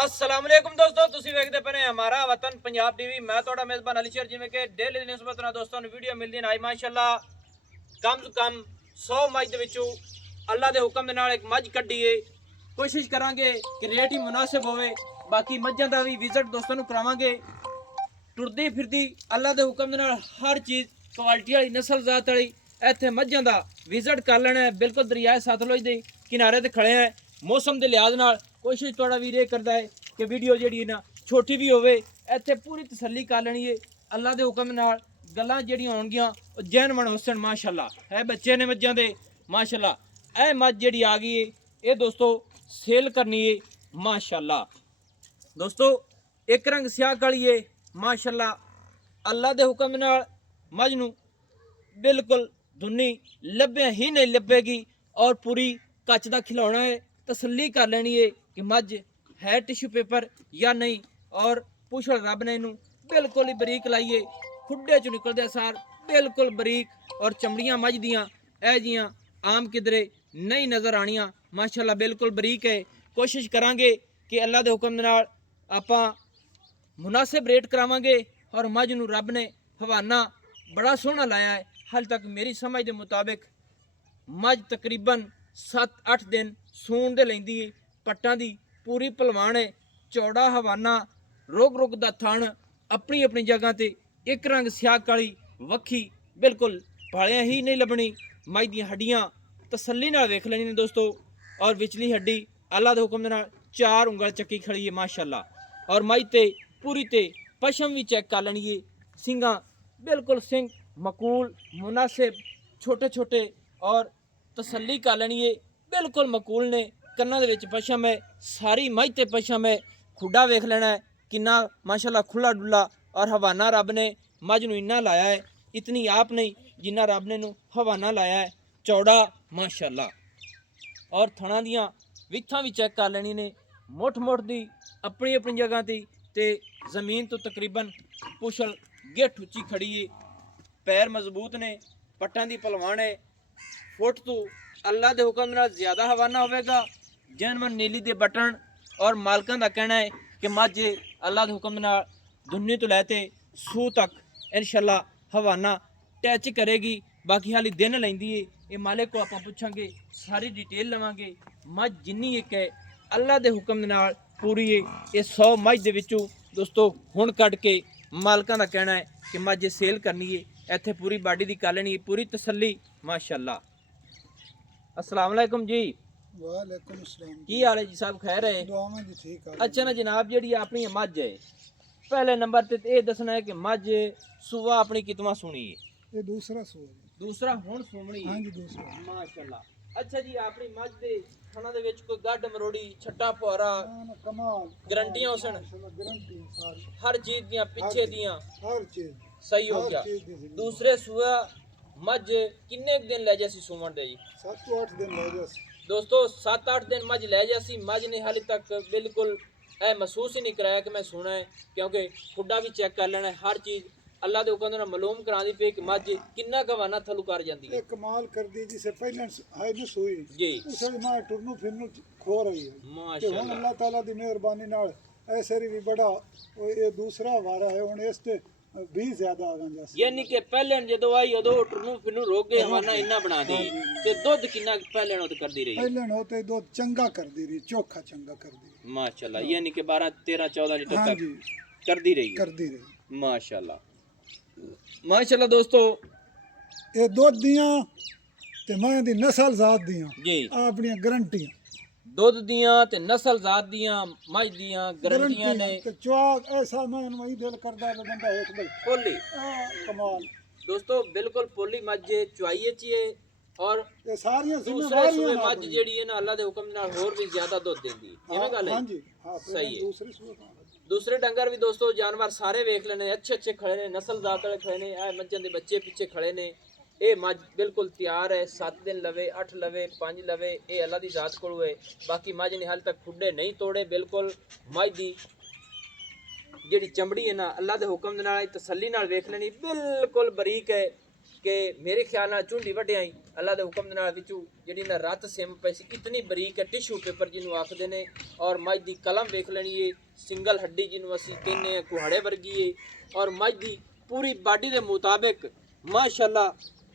अस्सलाम वालेकुम दोस्तों, ਤੁਸੀਂ ਵੇਖਦੇ ਪਏ ਹਮਾਰਾ ਵਤਨ ਪੰਜਾਬ ਟੀਵੀ। ਮੈਂ ਤੁਹਾਡਾ ਮੇਜ਼ਬਾਨ ਅਲੀ ਸ਼ੇਰ। ਜਿਵੇਂ ਕਿ ਡੇਲੀ ਦੀ ਨਿਸਬਤ ਨਾਲ ਦੋਸਤਾਂ ਨੂੰ ਵੀਡੀਓ ਮਿਲਦੀ ਹੈ। ਮਾਸ਼ਾਅੱਲਾ ਕਮ ਸੇ ਕਮ 100 ਮੱਝ ਦੇ ਵਿੱਚੋਂ ਅੱਲਾ ਦੇ ਹੁਕਮ ਦੇ ਨਾਲ ਇੱਕ ਮੱਝ ਕੱਢੀਏ। ਕੋਸ਼ਿਸ਼ ਕਰਾਂਗੇ ਕਿ ਰੇਟ ਹੀ ਮੁਨਾਸਿਬ ਹੋਵੇ। ਬਾਕੀ ਮੱਝਾਂ ਦਾ ਵੀ ਵਿਜ਼ਿਟ ਦੋਸਤਾਂ ਨੂੰ ਕਰਾਵਾਂਗੇ। ਟੁਰਦੀ ਫਿਰਦੀ ਅੱਲਾ ਦੇ ਹੁਕਮ ਦੇ ਨਾਲ ਹਰ ਚੀਜ਼ ਕੁਆਲਿਟੀ ਵਾਲੀ ਨਸਲ ਜ਼ਾਤ ਵਾਲੀ ਇੱਥੇ ਮੱਝਾਂ ਦਾ ਵਿਜ਼ਿਟ ਕਰ ਲੈਣਾ ਹੈ। ਬਿਲਕੁਲ ਦਰਿਆ ਸਤਲੁਜ ਦੇ ਕਿਨਾਰੇ ਤੇ ਖੜੇ ਆ। मौसम के लिहाज नाल कोशिश थोड़ा भी ये करता है कि वीडियो जी ना छोटी भी होवे इत्थे पूरी तसल्ली कर लेनी है। अल्लाह के हुक्म नाल गल्लां जिहड़ियां होणगियां जैन मन हुसन माशाअल्लाह है। बच्चे ने मज्जां दे माशाअल्लाह। ए मझ जिहड़ी आ गई है ये दोस्तों सेल करनी है माशाअल्लाह। दोस्तों एक रंग स्याह काली है माशाअल्लाह। अल्लाह के हुक्म नाल मझ नूं बिल्कुल धुन्नी लभे ही नहीं लभेगी और पूरी कच का खिलौना है। तसल्ली कर लेनी है कि मझ है टिश्यू पेपर या नहीं। और पुछड़ रब ने इनू बिल्कुल ही बरीक लाइए। खुडे चो निकलते सार बिल्कुल बरीक और चमड़ियां मझ दियां ए जियां आम किधरे नहीं नज़र आनियां माशाअल्लाह बिल्कुल बरीक है। कोशिश करांगे कि अल्लाह के हुक्म नाल आपां मुनासिब रेट करावांगे। और मझ नू रब ने हवाना बड़ा सोहना लाया है। हाल तक मेरी समझ के मुताबिक मझ तकरीबन 7-8 दिन सूण दे लैंदी है। पट्टां दी पूरी पलवान है। चौड़ा हवाना रुग रुग दा थण अपनी अपनी जगह ते एक रंग स्याह काली वक्खी बिल्कुल भालियां ही नहीं लभनी। मझ दी हड्डियां तसल्ली नाल वेख लेनी दोस्तों। और विचली हड्डी अल्लाह दे हुक्म दे नाल 4 उंगल चक्की खड़ी है माशाअल्लाह। और मझ ते पूरी ते पशम भी चेक कर लेनी है। सिंगा बिल्कुल सिंग मकूल मुनासिब छोटे छोटे और तसल्ली कर लेनी है बिल्कुल मकूल ने। कन्ना दे विच पशम है सारी मझ ते पशम है। खुडा वेख लेना है किन्ना माशाअल्लाह खुला डुला। और हवाना रब ने मझ नूं इन्ना लाया है इतनी आप नहीं जिन्ना रब ने नूं हवाना लाया है चौड़ा माशाअल्लाह। और थणा दियां विथां भी चेक कर लेनी ने मुठ मुठ दी अपनी अपनी जगह ती ते जमीन तो तकरीबन पुछल गिठ उच्ची खड़ी है। पैर मजबूत ने पट्टां दी पलवान है। फुट तो अल्लाह के हुक्म नाल ज़्यादा हवाना होगा। जनमन नीली दे बटन और मालकां दा कहना है कि मझ अल्लाह के हुक्म नाल दुन्नी तो लैते सू तक इंशाअल्लाह हवाना टैच करेगी। बाकी हाली दिन लैंदी है। ये मालिक को आपां पुछांगे सारी डिटेल लवांगे। मझ जिन्नी एक है अल्लाह के हुक्म नाल पूरी है। ये 100 मझ दे विचों दोस्तों हुण कट के मालकां दा कहना है कि मझ सेल करनी है। इत्थे पूरी बाडी दी कर लेनी है पूरी तसल्ली माशाअल्लाह। अस्सलाम वालेकुम जी। वालेकुम अस्सलाम। की हाल है जी साहब? खैर है? दुआ में जी ठीक है। अच्छा ना जनाब जी अपनी मझ है पहले नंबर ते ये दसना है कि मझ सुवा अपनी कितवा सुनी है? ये दूसरा सूर है। दूसरा हुण सुमणी हाँ है जी दूसरा। माशाअल्लाह। अच्छा जी अपनी मझ दे खाना दे विच कोई गड्ड मरोड़ी छट्टा फुहारा कमाल गारंटियां होसन गारंटी सारी हर चीज दियां पीछे दियां हर चीज सही हो गया। दूसरे सुआ मझ किन्ने दिन ले जासी सुमण दे जी? 7-8 दिन ले जा। दोस्तों 7-8 दिन मझ ले जासी। मझ ने हाले तक बिल्कुल ऐ महसूस ही नहीं कराया कि मैं सुना है। क्योंकि खुडा भी चेक कर लेना है हर चीज़ अल्लाह के हुक्म नाल मालूम करा दी पे कि मझ किन्ना गवाना थलू कर जाती है। ये कमाल कर दी जिसे पहले हाय न सोई जी उसे मां टुरनु फिरनु खो रही है कि माशाअल्लाह। हुन अल्लाह ताला दी मेहरबानी नाल ऐसे भी बड़ा ये दूसरा वारा है। हुन इस ते भी ज्यादा आ गया यानी कि पहले जदों आई उदों टुरनु फिरनु रोक के हवाना इन्ना बना दी ते दुध किन्ना पहले नोत करदी रही पहले होते दो चंगा कर दी रही चोखा चंगा कर दी माशाअल्लाह। यानी कि 12-13-14 लीटर हाँ तक जी करदी रही कर दी रही माशाअल्लाह माशाअल्लाह। दोस्तों ये दुध दियां ते मैं दी नस्ल जात दियां जी अपनी गारंटियां दुध दियां ते नस्ल जात दियां मझ दियां गारंटियां ने ते चौक ऐसा मैं वही दिल करदा है बंदा एक बल पोली कमाल। दोस्तों बिल्कुल पोली मझ चुआई चाहिए। और ये सारी दूसरे जिम्मेदारियां सूबे ना मझ अपनी। जेड़ी है ना अल्लाह के हुक्म नाल होर भी ज्यादा दुध देंदी है। इवें गल हाँ है जी हाँ सही है। दूसरी सूबे दूसरे डंगर भी दोस्तों जानवर सारे वेख लेने अच्छे अच्छे खड़े ने नस्ल जात वाले खड़े ने ए मझां दे बच्चे पीछे खड़े ने। ये मझ बिल्कुल तैयार है। 7 दिन लवे 8 लवे 5 लवे ये अल्लाह दी जात कोल है। बाकी मझ ने हाल तक खुडे नहीं तोड़े। बिल्कुल मझ दी जेड़ी चमड़ी है ना अल्लाह के हुक्म दे नाल तसल्ली नाल वेख लेनी बिल्कुल बरीक है। ਕਿ ਮੇਰੇ ਖਿਆਲ ਨਾਲ ਝੁੰਡੀ ਵੱਡਿਆਂ ਹੀ ਅੱਲਾ ਦੇ ਹੁਕਮ ਦੇ ਨਾਲ ਵਿੱਚੋਂ ਜਿਹੜੀ ਨਾ ਰੱਤ ਸਿਮ ਪਈ ਸੀ ਇਤਨੀ ਬਰੀਕ ਹੈ ਟਿਸ਼ੂ ਪੇਪਰ ਜਿਹਨੂੰ ਆਖਦੇ ਨੇ ਔਰ ਮੱਝ ਦੀ ਕਲਮ ਵੇਖ ਲੈਣੀ ਏ ਸਿੰਗਲ ਹੱਡੀ ਜਿਹਨੂੰ ਅਸੀਂ ਕਹਿੰਦੇ ਆ ਕੁਹਾੜੇ ਵਰਗੀ ਏ ਔਰ ਮੱਝ ਦੀ ਪੂਰੀ ਬਾਡੀ ਦੇ ਮੁਤਾਬਿਕ ਮਾਸ਼ਾਅੱਲਾ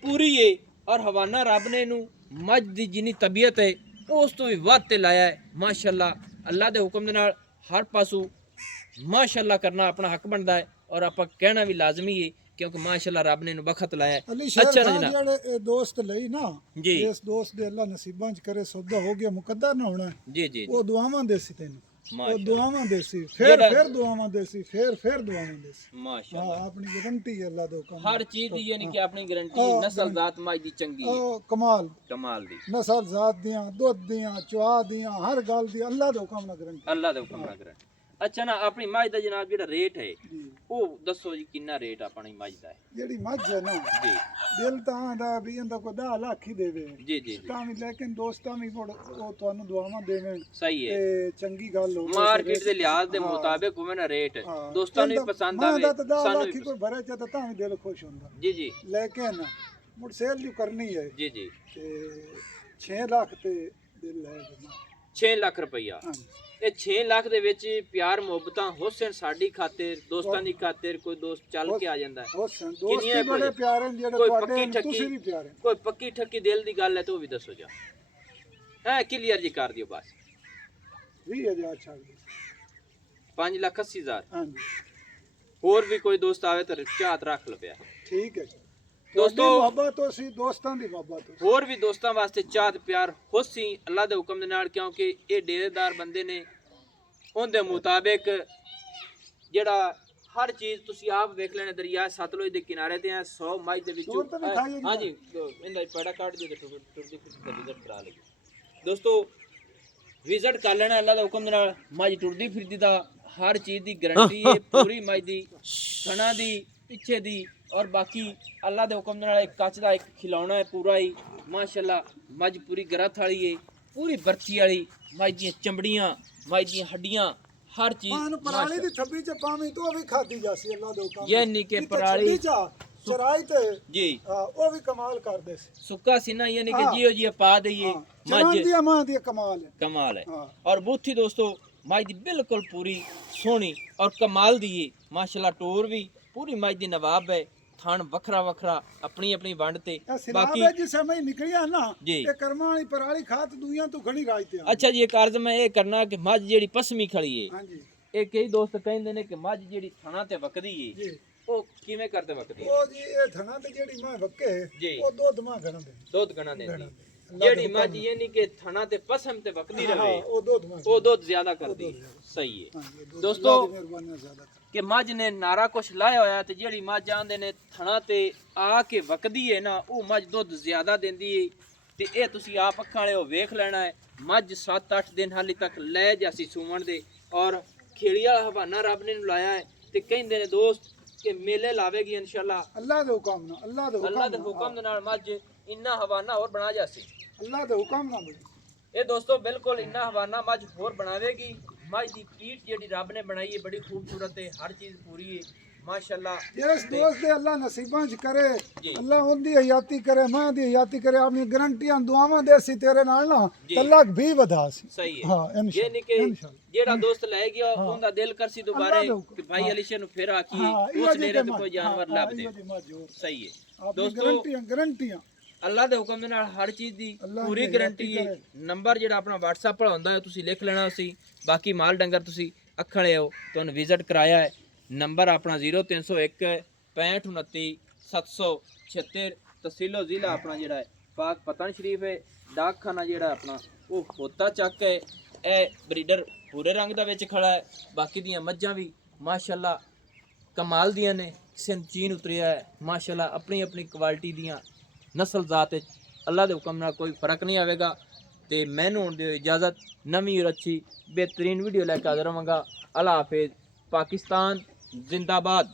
ਪੂਰੀ ਏ ਔਰ ਹਵਾਨਾ ਰੱਬ ਨੇ ਇਹਨੂੰ ਮੱਝ ਦੀ ਜਿੰਨੀ ਤਬੀਅਤ ਹੈ ਉਸ ਤੋਂ ਵੀ ਵੱਧ ਤੇ ਲਾਇਆ ਹੈ ਮਾਸ਼ਾਅੱਲਾ ਅੱਲਾ ਦੇ ਹੁਕਮ ਦੇ ਨਾਲ ਹਰ ਪਾਸੋਂ ਮਾਸ਼ਾਅੱਲਾ ਕਰਨਾ ਆਪਣਾ ਹੱਕ ਬਣਦਾ ਹੈ ਔਰ ਆਪਾਂ ਕਹਿਣਾ ਵੀ ਲਾਜ਼ਮੀ ਹੈ क्योंकि माशाल्लाह रब ने बखत लाया अली अच्छा शेर ना खान जनाब जेड़े दोस्त लई ना जी इस दोस्त दे अल्लाह नसीबां च करे सौदा हो गया मुकद्दर ना होना जी जी वो दुआवां देसी तेन वो माशाल्लाह दुआवां देसी फिर दुआवां देसी फिर दुआवां देसी माशाल्लाह हां अपनी गारंटी है अल्लाह दे हुक्म हर चीज दी यानी कि अपनी गारंटी नस्ल जात माई दी चंगी है कमाल दी नस्ल जात दियां दुध दियां चवा दियां हर गल दी अल्लाह दे हुक्म ना गारंटी अल्लाह दे हुक्म ना गारंटी अच्छा ना अपनी मज दा जनाब जेड़ा रेट है वो दसो जी कितना रेट अपनी मज दा है जेड़ी मज है ना जी दिल तां दा भी इंदा को 10 लाख ही देवे जी जी तां भी लेकिन दोस्तां भी वो ਤੁਹਾਨੂੰ ਦੁਆਵਾਂ ਦੇਵੇਂ सही है ਤੇ ਚੰਗੀ ਗੱਲ ਹੋਵੇ मार्केट ਦੇ ਲਿਹਾਜ਼ ਦੇ ਮੁਤਾਬਿਕ ਹੋਵੇ ਨਾ ਰੇਟ ਦੋਸਤਾਂ ਨੂੰ ਵੀ ਪਸੰਦ ਆਵੇ ਸਾਨੂੰ ਵੀ ਕੋਈ ਭਰੇ ਚ ਤਾਂ ਵੀ ਦਿਲ ਖੁਸ਼ ਹੁੰਦਾ ਜੀ ਜੀ ਲੇਕਿਨ ਮੁੜ ਸੇਲ ਜੋ ਕਰਨੀ ਹੈ ਜੀ ਜੀ ਤੇ 6 ਲੱਖ ਤੇ ਦਿਲ ਹੈ 6 ਲੱਖ ਰੁਪਈਆ ਇਹ 6 ਲੱਖ ਦੇ ਵਿੱਚ ਪਿਆਰ ਮੁਹੱਬਤਾਂ ਹੁਸਨ ਸਾਡੀ ਖਾਤਰ ਦੋਸਤਾਂ ਦੀ ਖਾਤਰ ਕੋਈ ਦੋਸਤ ਚੱਲ ਕੇ ਆ ਜਾਂਦਾ ਹੈ ਹੁਸਨ ਦੋਸਤ ਵੀ ਬੜੇ ਪਿਆਰੇ ਨੇ ਜਿਹੜੇ ਤੁਹਾਡੇ ਤੁਸੀਂ ਵੀ ਪਿਆਰੇ ਕੋਈ ਪੱਕੀ ਠੱਕੀ ਦਿਲ ਦੀ ਗੱਲ ਹੈ ਤਾਂ ਉਹ ਵੀ ਦੱਸੋ ਜਾ ਹੈ ਕਲੀਅਰ ਜੀ ਕਰ ਦਿਓ ਬਸ 20000 ਛੱਡ ਦਿਓ 5,80,000 ਹਾਂਜੀ ਹੋਰ ਵੀ ਕੋਈ ਦੋਸਤ ਆਵੇ ਤਾਂ ਚਾਹਤ ਰੱਖ ਲਓ ਪਿਆ ਠੀਕ ਹੈ ਦੋਸਤੋ ਮੁਹੱਬਤ ਹੋਸੀ ਦੋਸਤਾਂ ਦੀ ਮੁਹੱਬਤ ਹੋਰ ਵੀ ਦੋਸਤਾਂ ਵਾਸਤੇ ਚਾਹਤ ਪਿਆਰ ਹੋਸੀ ਅੱਲਾ ਦੇ ਹੁਕਮ ਦੇ ਨਾਲ ਕਿਉਂਕਿ ਇਹ ਡੇਰੇਦਾਰ ਬੰਦੇ ਨੇ ਉਹਦੇ ਮੁਤਾਬਿਕ ਜਿਹੜਾ ਹਰ ਚੀਜ਼ ਤੁਸੀਂ ਆਪ ਵੇਖ ਲੈਣੇ ਦਰਿਆ ਸਤਲੁਜ ਦੇ ਕਿਨਾਰੇ ਤੇ ਆ 100 ਮੱਝ ਦੇ ਵਿੱਚੋਂ ਹਾਂਜੀ ਇਹਦਾ ਪੈੜਾ ਕੱਢ ਦਿਓ ਤੇ ਟੁਰਦੀ ਫਿਰਦੀ ਵਿਜ਼ਿਟ ਕਰਾ ਲਈ ਦੋਸਤੋ ਵਿਜ਼ਿਟ ਕਰ ਲੈਣਾ ਅੱਲਾ ਦੇ ਹੁਕਮ ਦੇ ਨਾਲ ਮੱਝ ਟੁਰਦੀ ਫਿਰਦੀ ਦਾ ਹਰ ਚੀਜ਼ ਦੀ ਗਾਰੰਟੀ ਹੈ ਪੂਰੀ ਮੱਝ ਦੀ ਥਣਾ ਦੀ ਪਿੱਛੇ ਦੀ और बाकी अल्लाह दे हुक्म नाल एक कच दा एक खिलौना है पूरा ही माशाल्लाह मज पूरी गरथ वाली है पूरी बरछी वाली मज दी चमड़ियां मज दी हड्डियां हर चीज पराली दी थब्बी च पावी तो भी खाती जासी अल्लाह दे हुक्म यानी के पराली चराई ते जी ओ भी कमाल कर दे सुक्का सीना यानी कि जियो जी पा दईए मज दी मां दी कमाल है और बूथी दोस्तों मज दी बिल्कुल पूरी सोहनी और कमाल दी है माशाल्लाह टोर भी पूरी मज दी नवाब है थान वखरा वखरा अपनी अपनी वंड ते बाकी जिस समय निकलिया ना ये कर्मा वाली पराली खात दुनिया तो घणी राजते अच्छा जी एक अर्ज मैं ये करना कि मज जेड़ी पसमी खड़ी है हां जी ਇਹ ਕਈ ਦੋਸਤ ਕਹਿੰਦੇ ਨੇ ਕਿ ਮੱਝ ਜਿਹੜੀ ਥਣਾ ਤੇ ਵਕਦੀ ਏ ਉਹ ਕਿਵੇਂ ਕਰਦੇ ਵਕਦੀ ਉਹ ਜੀ ਇਹ ਥਣਾ ਤੇ ਜਿਹੜੀ ਮੈਂ ਵਕੇ ਉਹ ਦੁੱਧ ਮਾਂ ਗਣਾ ਦੇ ਦੁੱਧ ਗਣਾ ਦੇਂਦੀ ਜਿਹੜੀ ਮੱਝ ਇਹ ਨਹੀਂ ਕਿ ਥਣਾ ਤੇ ਪਸਮ ਤੇ ਵਕਦੀ ਰਵੇ ਉਹ ਦੁੱਧ ਜ਼ਿਆਦਾ ਕਰਦੀ ਸਹੀ ਹੈ ਦੋਸਤੋ ਕਿ ਮੱਝ ਨੇ ਨਾਰਾ ਕੁਛ ਲਾਇਆ ਹੋਇਆ ਤੇ ਜਿਹੜੀ ਮੱਝ ਆਂਦੇ ਨੇ ਥਣਾ ਤੇ ਆ ਕੇ ਵਕਦੀ ਏ ਨਾ ਉਹ ਮੱਝ ਦੁੱਧ ਜ਼ਿਆਦਾ ਦਿੰਦੀ ਏ ਤੇ ਇਹ ਤੁਸੀਂ ਆਪ ਅੱਖਾਂ ਵਾਲੇ ਉਹ ਵੇਖ ਲੈਣਾ ਹੈ ਮੱਝ 7-8 ਦਿਨ ਹਾਲੇ ਤੱਕ ਲੈ ਜਾਸੀ ਸੂਵਣ ਦੇ ਔਰ ਖੇੜੀ ਵਾਲਾ ਹਵਾਨਾ ਰੱਬ ਨੇ ਨੂੰ ਲਾਇਆ ਹੈ ਤੇ ਕਹਿੰਦੇ ਨੇ ਦੋਸਤ ਕਿ ਮੇਲੇ ਲਾਵੇਗੀ ਇਨਸ਼ਾਅੱਲਾ ਅੱਲਾਹ ਦੇ ਹੁਕਮ ਨਾਲ ਅੱਲਾਹ ਦੇ ਹੁਕਮ ਦੇ ਨਾਲ ਮੱਝ ਇੰਨਾ ਹਵਾਨਾ ਹੋਰ ਬਣਾ ਜਾਸੀ ਅੱਲਾਹ ਦੇ ਹੁਕਮ ਨਾਲ ਇਹ ਦੋਸਤੋ ਬਿਲਕੁਲ ਇੰਨਾ ਹਵਾਨਾ ਮੱਝ ਹੋਰ ਬਣਾਵੇਗੀ ਮੱਝ ਦੀ ਪੀਠ ਜਿਹੜੀ ਰੱਬ ਨੇ ਬਣਾਈ ਹੈ ਬੜੀ ਖੂਬਸੂਰਤ ਹੈ ਹਰ ਚੀਜ਼ ਪੂਰੀ ਹੈ ਮਾਸ਼ਾਅੱਲਾ ਇਸ ਦੋਸਤ ਦੇ ਅੱਲਾਹ ਨਸੀਬਾਂ ਚ ਕਰੇ ਅੱਲਾਹ ਉਹਦੀ ਹਯਾਤੀ ਕਰੇ ਮਾਂ ਦੀ ਹਯਾਤੀ ਕਰੇ ਆਪਣੀ ਗਰੰਟੀਆਂ ਦੁਆਵਾਂ ਦੇ ਸੀ ਤੇਰੇ ਨਾਲ ਨਾ ਤਲਕ ਵੀ ਵਧਾ ਸੀ ਸਹੀ ਹੈ ਹਾਂ ਇਹ ਨਹੀਂ ਕਿ ਜਿਹੜਾ ਦੋਸਤ ਲੈ ਗਿਆ ਉਹਦਾ ਦਿਲ ਕਰਸੀ ਦੁਬਾਰੇ ਕਿ ਭਾਈ ਅਲੀਸ਼ਾ ਨੂੰ ਫਿਰ ਆਖੀਏ ਉਸ ਡੇਰੇ ਤੇ ਕੋਈ ਜਾਨਵਰ ਲੱਭ ਦੇ ਸਹੀ ਹੈ ਦੋਸਤੋ ਗਰੰਟੀਆਂ ਅੱਲਾਹ ਦੇ ਹੁਕਮ ਦੇ ਨਾਲ ਹਰ ਚੀਜ਼ ਦੀ ਪੂਰੀ ਗਾਰੰਟੀ ਹੈ ਨੰਬਰ ਜਿਹੜਾ ਆਪਣਾ WhatsApp ਵਾਲਾ ਹੁੰਦਾ ਹੈ ਤੁਸੀਂ ਲਿਖ ਲੈਣਾ ਸੀ ਬਾਕੀ ਮਾਲ ਡੰਗਰ ਤੁਸੀਂ ਅੱਖਾਂ ਵਾਲੇ ਹੋ ਤੁਹਾਨੂੰ ਵਿਜ਼ਿਟ ਕਰਾਇਆ ਹੈ ਨੰਬਰ ਆਪਣਾ 0301 6529 776 ਤਹਿਸੀਲੋ ਜ਼ਿਲ੍ਹਾ ਆਪਣਾ ਜਿਹੜਾ ਹੈ ਪਾਕ ਪਤਨ ਸ਼ਰੀਫ ਹੈ ਡਾਕਖਾਨਾ ਜਿਹੜਾ ਆਪਣਾ ਉਹ ਹੋਤਾ ਚੱਕ ਹੈ ਇਹ ਬਰੀਡਰ ਪੂਰੇ ਰੰਗ ਦਾ ਵਿੱਚ ਖੜਾ ਹੈ ਬਾਕੀ ਦੀਆਂ ਮੱਝਾਂ ਵੀ ਮਾਸ਼ਾਅੱਲਾ ਕਮਾਲ ਦੀਆਂ ਨੇ ਕਿਸੇ ਨੂੰ ਚੀਨ ਉਤਰਿਆ ਹੈ ਮਾਸ਼ਾਅੱਲਾ ਆਪਣੀ ਆਪਣੀ ਕੁਆਲਿਟੀ ਦੀਆਂ ਨਸਲ ਜ਼ਾਤ ਵਿੱਚ ਅੱਲਾ ਦੇ ਹੁਕਮ ਨਾਲ ਕੋਈ ਫਰਕ ਨਹੀਂ ਆਵੇਗਾ ਤੇ ਮੈਨੂੰ ਹੁਣ ਦਿਓ ਇਜਾਜ਼ਤ ਨਵੀਂ ਔਰ ਅੱਛੀ बेहतरीन वीडियो लेकर हाजिर होवांगा। अल्लाह हाफिज़। पाकिस्तान जिंदाबाद।